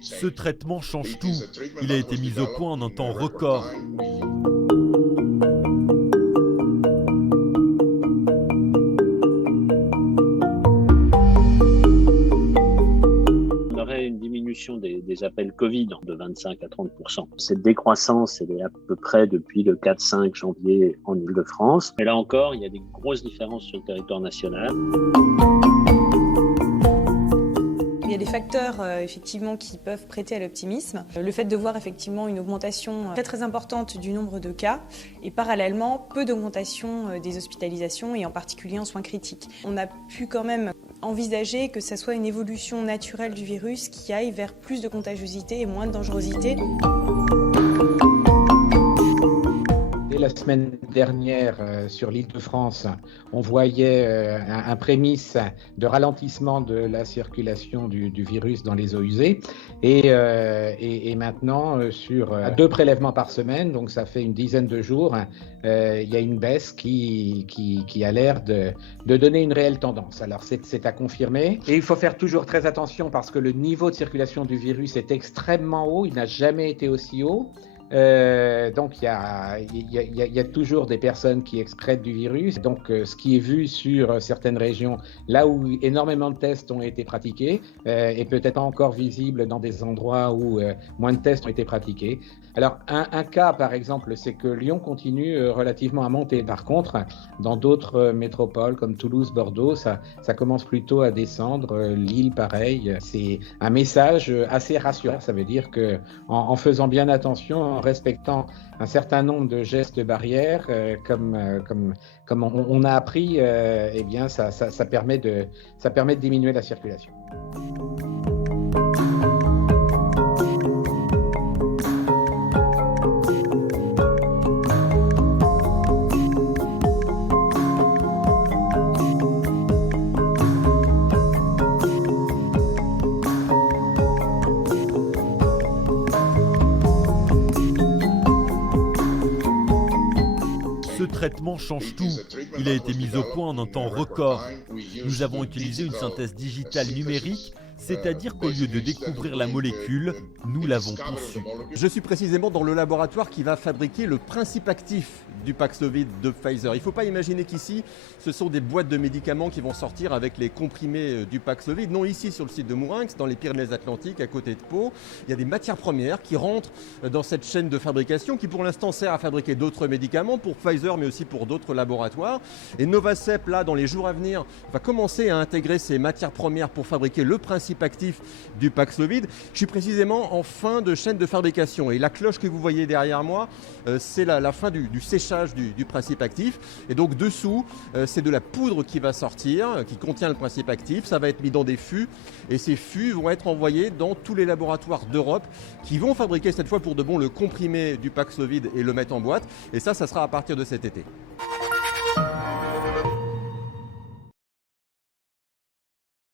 Ce traitement change tout. Il a été mis au point en un temps record. On aurait une diminution des appels Covid de 25 à 30%. Cette décroissance, elle est à peu près depuis le 4-5 janvier en Île-de-France. Mais là encore, il y a des grosses différences sur le territoire national. Il y a des facteurs effectivement qui peuvent prêter à l'optimisme. Le fait de voir effectivement une augmentation très importante du nombre de cas et parallèlement peu d'augmentation des hospitalisations et en particulier en soins critiques. On a pu quand même envisager que ça soit une évolution naturelle du virus qui aille vers plus de contagiosité et moins de dangerosité. La semaine dernière, sur l'Île-de-France, on voyait un prémisse de ralentissement de la circulation du virus dans les eaux usées. Et maintenant, sur 2 prélèvements par semaine, donc ça fait une dizaine de jours, il y a une baisse qui a l'air de donner une réelle tendance. Alors c'est à confirmer. Et il faut faire toujours très attention parce que le niveau de circulation du virus est extrêmement haut. Il n'a jamais été aussi haut. Donc il y a toujours des personnes qui excrètent du virus. Donc ce qui est vu sur certaines régions, là où énormément de tests ont été pratiqués, est peut-être pas encore visible dans des endroits où moins de tests ont été pratiqués. Alors un cas par exemple, c'est que Lyon continue relativement à monter. Par contre, dans d'autres métropoles comme Toulouse, Bordeaux, ça commence plutôt à descendre. Lille, pareil. C'est un message assez rassurant. Ça veut dire que en faisant bien attention, en respectant un certain nombre de gestes barrières, comme on a appris, eh bien ça permet de diminuer la circulation. Ce traitement change tout. Il a été mis au point en un temps record. Nous avons utilisé une synthèse digitale numérique, c'est-à-dire qu'au lieu de découvrir la molécule, nous l'avons conçue. Je suis précisément dans le laboratoire qui va fabriquer le principe actif du Paxlovid de Pfizer. Il ne faut pas imaginer qu'ici, ce sont des boîtes de médicaments qui vont sortir avec les comprimés du Paxlovid. Non, ici, sur le site de Mourinx, dans les Pyrénées-Atlantiques, à côté de Pau, il y a des matières premières qui rentrent dans cette chaîne de fabrication qui, pour l'instant, sert à fabriquer d'autres médicaments pour Pfizer, mais aussi pour d'autres laboratoires. Et Novacep, là, dans les jours à venir, va commencer à intégrer ces matières premières pour fabriquer le principe actif du Paxlovid. Je suis précisément en fin de chaîne de fabrication et la cloche que vous voyez derrière moi, c'est la fin du séchage du principe actif. Et donc dessous, c'est de la poudre qui va sortir, qui contient le principe actif. Ça va être mis dans des fûts et ces fûts vont être envoyés dans tous les laboratoires d'Europe qui vont fabriquer cette fois pour de bon le comprimé du Paxlovid et le mettre en boîte. Et ça sera à partir de cet été.